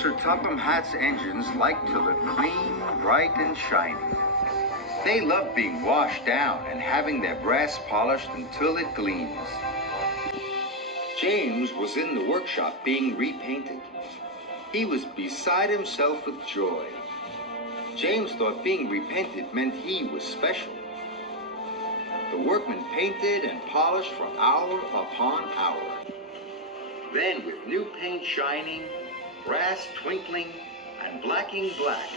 Sir Topham Hatt's engines liked to look clean, bright, and shiny. They loved being washed down and having their brass polished until it gleams. James was in the workshop being repainted. He was beside himself with joy. James thought being repainted meant he was special. The workmen painted and polished for hour upon hour. Then, with new paint shining, brass twinkling, and blacking black,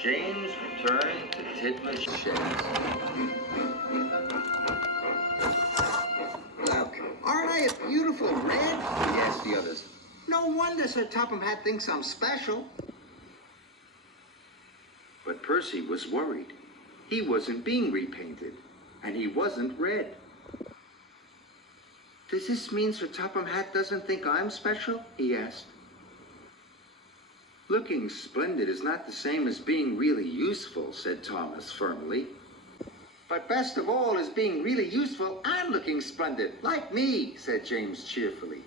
James returned to Tidmouth's sheds. Look, aren't I a beautiful red? Yes, the others. No wonder Sir Topham Hatt thinks I'm special. But Percy was worried. He wasn't being repainted, and he wasn't red. Does this mean Sir Topham Hatt doesn't think I'm special? He asked. Looking splendid is not the same as being really useful, said Thomas firmly. But best of all is being really useful and looking splendid, like me, said James cheerfully.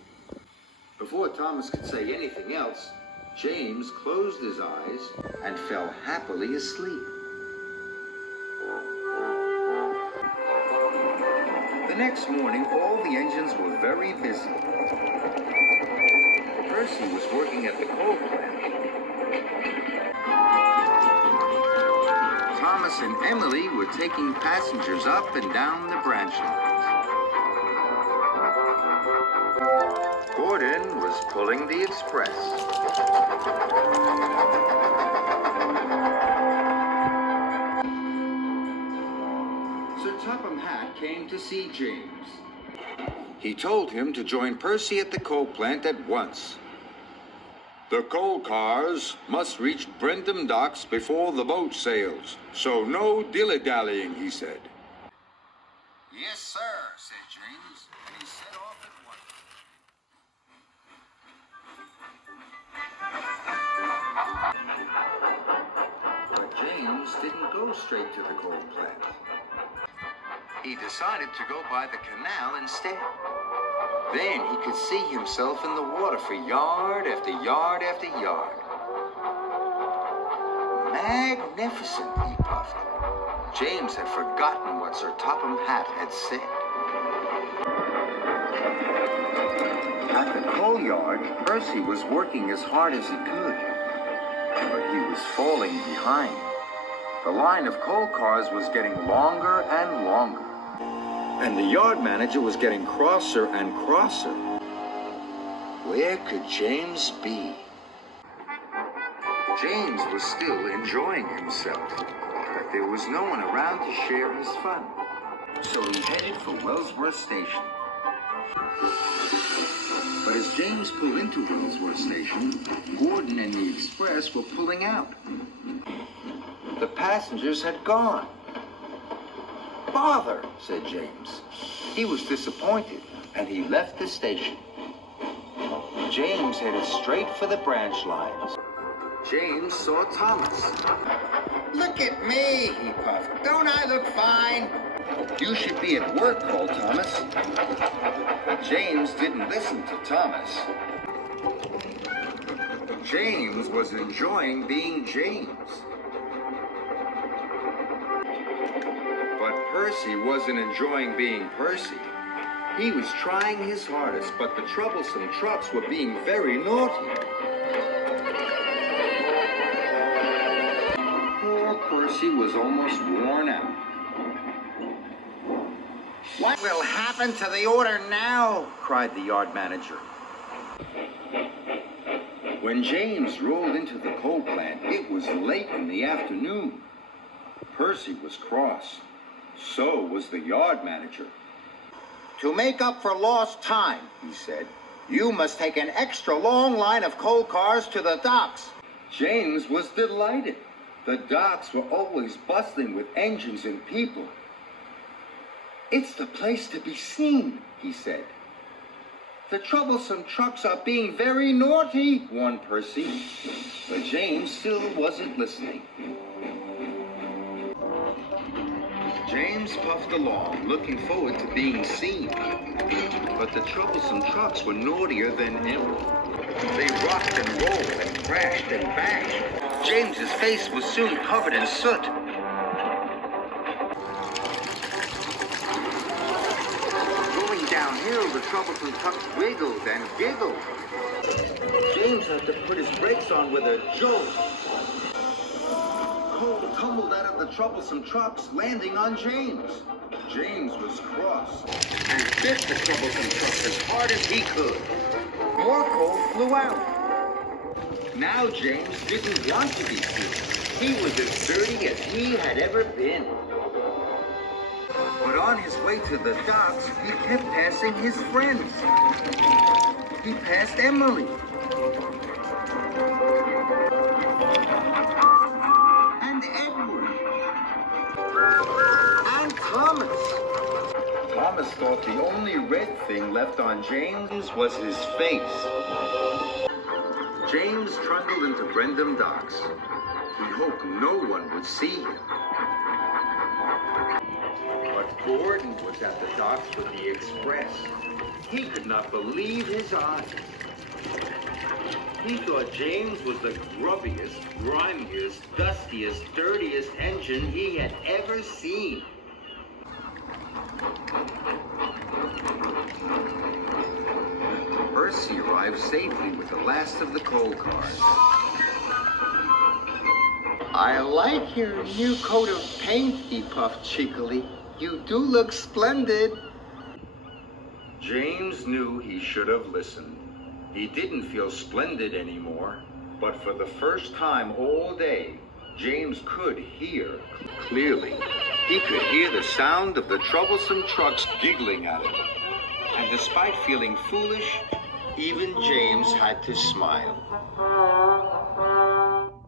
Before Thomas could say anything else, James closed his eyes and fell happily asleep. The next morning, all the engines were very busy. Percy was working at the coal plant. Thomas and Emily were taking passengers up and down the branch lines. Gordon was pulling the express. Sir Topham Hatt came to see James. He told him to join Percy at the coal plant at once. The coal cars must reach Brentham docks before the boat sails, so no dilly-dallying, he said. Yes, sir, said James, and he set off at once. But James didn't go straight to the coal plant. He decided to go by the canal instead. Then he could see himself in the water for yard after yard after yard. Magnificent, he puffed. James had forgotten what Sir Topham Hatt had said. At the coal yard, Percy was working as hard as he could. But he was falling behind. The line of coal cars was getting longer and longer. And the yard manager was getting crosser and crosser. Where could James be? James was still enjoying himself, but there was no one around to share his fun. So he headed for Wellsworth Station. But as James pulled into Wellsworth Station, Gordon and the express were pulling out. The passengers had gone. Bother, said James. He was disappointed, and he left the station. James headed straight for the branch lines. James saw Thomas. Look at me, he puffed. Don't I look fine? You should be at work, called Thomas. But James didn't listen to Thomas. James was enjoying being James. But Percy wasn't enjoying being Percy. He was trying his hardest, but the troublesome trucks were being very naughty. Poor Percy was almost worn out. What will happen to the order now? Cried the yard manager. When James rolled into the coal plant, it was late in the afternoon. Percy was cross. So was the yard manager. To make up for lost time, he said, you must take an extra long line of coal cars to the docks. James was delighted. The docks were always bustling with engines and people. It's the place to be seen, he said. The troublesome trucks are being very naughty, warned Percy. But James still wasn't listening. James puffed along, looking forward to being seen. But the troublesome trucks were naughtier than ever. They rocked and rolled and crashed. and bang. James's face was soon covered in soot. Going downhill, the troublesome truck wiggled and giggled. James had to put his brakes on with a jolt. Cole tumbled out of the troublesome trucks, landing on James. James was cross and bit the troublesome truck as hard as he could. More coal flew out. Now James didn't want to be seen. He was as dirty as he had ever been. But on his way to the docks, he kept passing his friends. He passed Emily. And Edward. And Thomas. Thomas thought the only red thing left on James was his face. James trundled into Brendam Docks. He hoped no one would see him. But Gordon was at the docks with the express. He could not believe his eyes. He thought James was the grubbiest, grimiest, dustiest, dirtiest engine he had ever seen. Percy arrived safely with the last of the coal cars. I like your new coat of paint, he puffed cheekily. You do look splendid. James knew he should have listened. He didn't feel splendid anymore, but for the first time all day, James could hear clearly. He could hear the sound of the troublesome trucks giggling at him. And despite feeling foolish, even James had to smile.